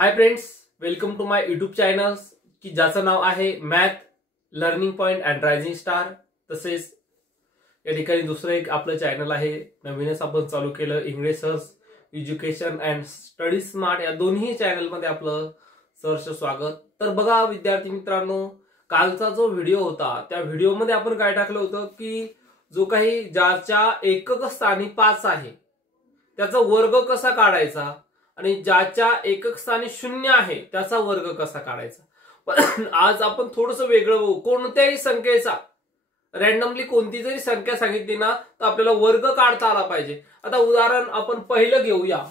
High friends, welcome to my YouTube channel की ज्याचं नाव आहे math learning point and rising star. तसेच या ठिकाणी दुसरं एक आपलं चॅनल आहे, नवीनच आपण चालू केलं, English search education and study smart. या दोन्ही चॅनल मध्ये आपलं सहर्ष स्वागत। तर बघा विद्यार्थी मित्रांनो, कालचा जो व्हिडिओ होता त्या व्हिडिओमध्ये आपण काय टाकलं होतं की जो काही ज्याच्या एकक स्थानी 5 आहे त्याचा वर्ग कसा काढायचा आणि ज्याच्या एकक स्थानी 0 आहे त्याचा वर्ग कसा काढायचा। पण आज आपण थोडंसं वेगळं बघू। कोणत्याही संख्येचा रॅन्डमली कोणती जरी संख्या सांगितली ना तर आपल्याला वर्ग काढता आला पाहिजे। आता उदाहरण आपण पहिलं घेऊया,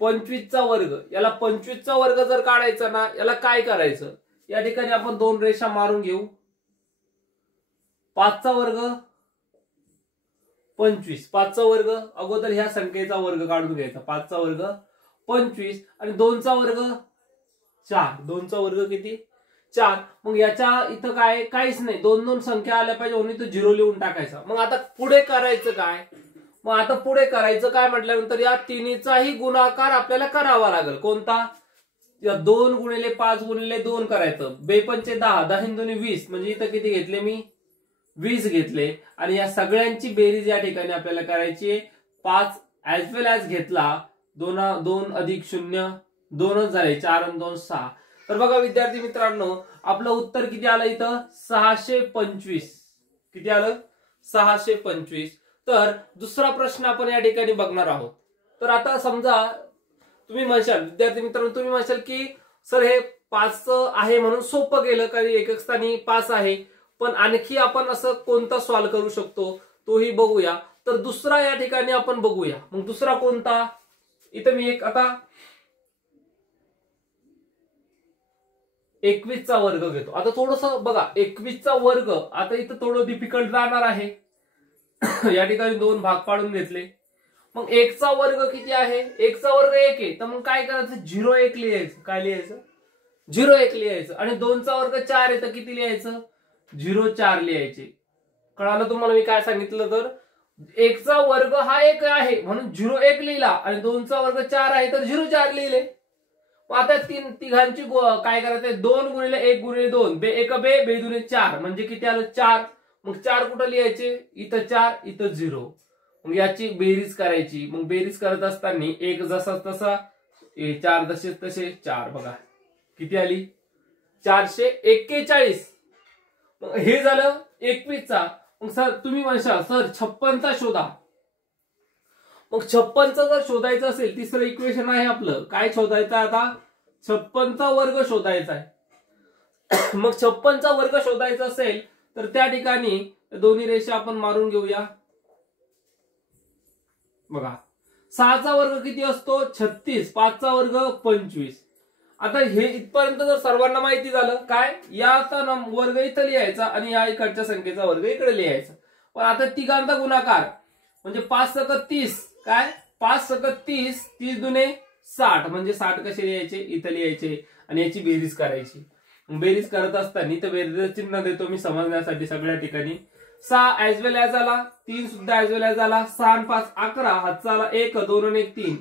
25 चा वर्ग। याला 25 चा वर्ग जर काढायचा ना, याला काय करायचं, या ठिकाणी आपण दोन रेषा मारून घेऊ। 5 चा वर्ग 25, 5 चा वर्ग अगोदर ह्या संख्येचा वर्ग काढून घ्यायचा। 5 चा वर्ग 25 आणि 2 चा वर्ग 4। 2 चा वर्ग किती? 4। मग याच्या इथं काय काहीच नाही, दोन दोन संख्या आल्या पाहिजे म्हणून तो 0 लिहून टाकायचा। मग आता पुढे करायचं काय? मग आता पुढे करायचं काय म्हटल्यानंतर या तिन्हीचाही गुणाकार आपल्याला करावा लागेल। कोणता? 2 गुणिले 5 गुणिले 2 करायचं। 2 पंचे 10, 10 दुनी 20, म्हणजे इथं किती घेतले मी? 20 घेतले। आणि या सगळ्यांची बेरीज या ठिकाणी आपल्याला करायची आहे। 5 ऍज वेल ऍज घेतला, 2 अधिक 0 2च झाले, 4 आणि 2 6। तर बघा विद्यार्थी मित्रांनो, आपलं उत्तर किती आलं इथं? 625। किती आलं? 625। तर दुसरा प्रश्न आपण या ठिकाणी बघणार आहोत। तर आता समजा तुम्ही म्हणशाल विद्यार्थी मित्रांनो, तुम्ही म्हणशाल की सर हे 5 आहे म्हणून सोपं गेलं, कारण एकक स्थानी 5 आहे, पण आणखी आपण असं कोणता सॉल्व्ह करू शकतो तोही बघूया। तर दुसरा या ठिकाणी आपण बघूया। मग दुसरा कोणता? इथं मी एक आता 21 चा वर्ग घेतो। आता थोडंसं बघा, 21 चा वर्ग आता इथं थोडं डिफिकल्ट जाणार आहे। या ठिकाणी 2 भाग पाडून घेतले। मग 1 चा वर्ग किती आहे? 1 चा वर्ग 1 आहे, तर मग काय करायचं? 0 1 लिहायचं। काय लिहायचं? 0 1 लिहायचं। आणि 2 चा वर्ग 4 आहे, तर किती लिहायचं? 0 4 लिहायचे। कळालं तुम्हाला मी काय सांगितलं? तर 1 चा वर्ग हा 1 आहे म्हणून 0 1 लिहिला, आणि 2 चा वर्ग 4 आहे तर 0 4 लिहिले। मग आता तिघांची काय करायचं? 2 गुणिले 1 गुणिले 2, बे 1 बे, बे 2 4, म्हणजे किती आलं? 4। मग 4 कुठं लिहायचे? इथं 4 इथं 0। मग याची बेरीज करायची। मग बेरीज करत असताना 1 जसा तसा, 4 जसे तसे 4, बघा किती आली? 441। मग हे झालं 21 चा। मग सर तुम्ही म्हणशाल सर 56 चा शोधा। मग 56 चा जर शोधायचं असेल, तिसरं इक्वेशन आहे आपलं, काय शोधायचं आता? 56 चा वर्ग शोधायचा आहे। मग 56 चा वर्ग शोधायचा असेल तर त्या ठिकाणी दोन्ही रेषा आपण मारून घेऊया। बघा 6 चा वर्ग किती असतो? 36। 5 चा वर्ग 25। आता हे इथपर्यंत जर सर्वांना माहिती झालं, काय याचा वर्ग इथं लिहायचा आणि या इकडच्या संख्येचा वर्ग इकडे लिहायचा। पण आता तिघांचा गुणाकार म्हणजे 5 सकत 30, काय 5 सकत 30, 30 दुने 60, म्हणजे 60 कसे लिहायचे? इथं लिहायचे आणि याची बेरीज करायची। बेरीज करत असताना इथं बेरीज चिन्ह देतो मी समजण्यासाठी सगळ्या ठिकाणी। 6 ऍज वेल ऍज आला, 3 सुद्धा ऍज वेल ऍज आला, 6 आणि 5 11, हातचा आला 1, 2 आणि 1 3,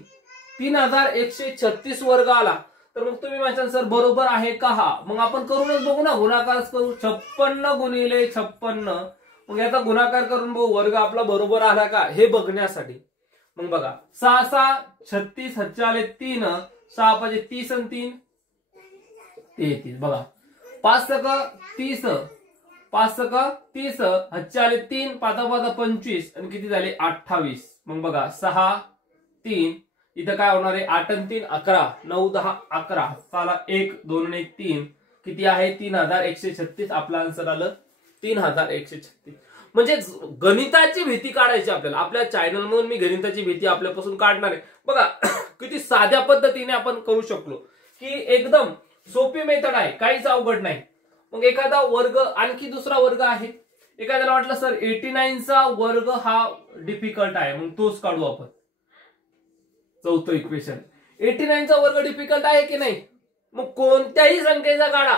3136 वर्ग आला। तर मग तुम्ही म्हणशाल सर बरोबर आहे का हा? मग आपण करूनच बघू ना, गुणाकारच करू। 56 गुणिले 56, मग याचा गुणाकार करून बघू वर्ग आपला बरोबर आला का हे बघण्यासाठी। मग बघा 6 6 36, हातचे आले 3, 6 5 30 आणि 3 33, बघा 5 सक 30, 5 सक 30, हातचे आले 3, 5 5 25 आणि किती झाले? 28। मग बघा 6 3, इथं काय होणार आहे? 8 आणि 3 11, 9 10 11, चला 1 2 आणि 1 3, किती आहे? 3136। आपलं आन्सर आलं 3136। म्हणजे गणिताची भीती काढायची आपल्याला। आपल्या चॅनल मधून मी गणिताची भीती आपल्यापासून काढणार आहे। बघा किती साध्या पद्धतीने आपण करू शकलो, की एकदम सोपी मेथड आहे, काहीच अवघड नाही। मग एखादा वर्ग, आणखी दुसरा वर्ग आहे, एखाद्याला वाटलं सर 89 चा वर्ग हा डिफिकल्ट आहे, मग तोच काढू आपण। चौथं इक्वेशन, 89 चा वर्ग डिफिकल्ट आहे की नाही? मग कोणत्याही संख्येचा काढा,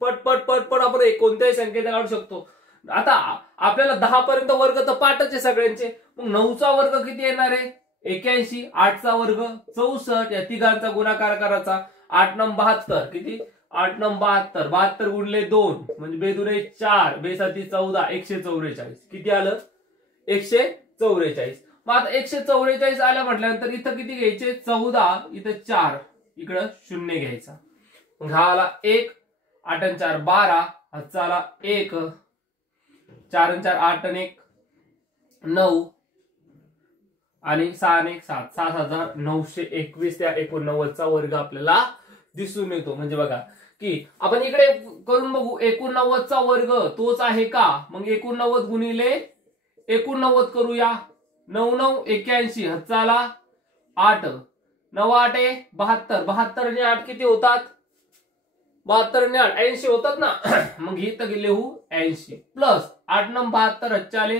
पट पट पट पट आपण कोणत्याही संख्येचा काढू शकतो। आता आपल्याला 10 पर्यंत वर्ग तर पाठच आहे सगळ्यांचे। मग 9 चा वर्ग किती येणार आहे? 81, 8चा वर्ग 64, या तिघांचा गुणाकार करायचा. 8 नम 72, किती 8 नम 72, 72 गुणले 2 म्हणजे बेदुने 4, बेसाती 14, 144. किती आलं 144. मग आता 144 आलं म्हटल्यानंतर इथं किती घ्यायचे 14, इथं 4, इकडं 0 घ्यायचा. मग हा आला 1, 8 आणि 4 12, हाचा आला 1, 4 आणि 4 8 आणि 1 9 आणि 6 आणि 1 7, 7921 त्या 89चा वर्ग आपल्याला दिसून येतो. म्हणजे बघा की आपण इकडे करून बघू 89चा वर्ग तोच आहे का. मग 89 गुणिले 89 करूया. 9 9 81, हाचा आला 8, 9 8 72, 72 आणि 8 किती होतात 72 आणि 8 80 होतात ना. मग इथं लिहू 80 प्लस 8 9 72, हातचे आले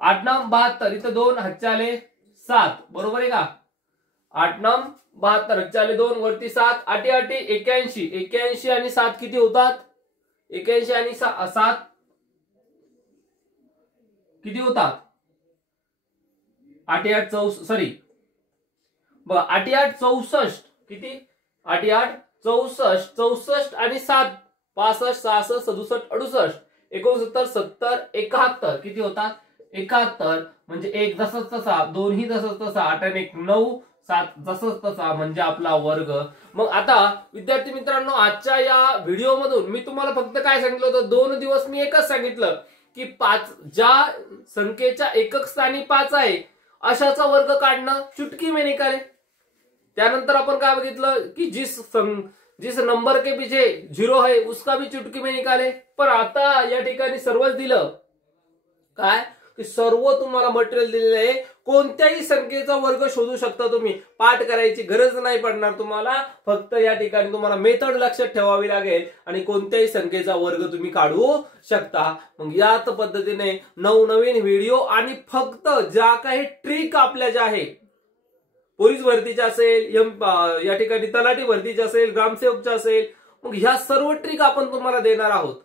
8 9 72, इथं 2, हातचे आले 7, बरोबर आहे का. 8 9 72, हातचे आले 2, वरती 7, 8 8 81, 81 आणि 7 किती होतात 81 आणि 7 किती होतात 8 8 सॉरी बघा 8 8 64, किती 8 8 64, 64 आणि 7 65 66 67 68 69 70 71 किती होतात 71. म्हणजे 1 जसंच तसा, 2 ही जसंच तसा, 8 आणि 1 9, 7 जसंच तसा म्हणजे आपला वर्ग. मग आता विद्यार्थी मित्रांनो आजच्या या व्हिडिओ मधून मी तुम्हाला फक्त काय सांगितलं होतं 2 दिवस मी एकच सांगितलं की 5 ज्या संख्येच्या एकक स्थानी 5 आहे अशाचा वर्ग काढणं चुटकी में निकाले. त्यानंतर आपण काय बघितलं की जिस नंबर के पीछे 0 है उसका भी चुटकी में निकाले. पण आता या ठिकाणी सर्वच दिलं काय की सर्व तुम्हाला मटेरियल दिलेलं आहे. कोणत्याही संख्येचा वर्ग शोधू शकता तुम्ही. पाठ करायची गरज नाही पडणार तुम्हाला. फक्त या ठिकाणी तुम्हाला मेथड लक्षात ठेवावी लागेल आणि कोणत्याही संख्येचा वर्ग तुम्ही काढू शकता. मग याच पद्धतीने नवनवीन व्हिडिओ आणि फक्त ज्या काही ट्रिक आपल्या ज्या आहे पोलीस भरतीच्या असेल या ठिकाणी तलाठी भरतीच्या असेल ग्रामसेवकच्या असेल मग ह्या सर्व ट्रिक आपण तुम्हाला देणार आहोत.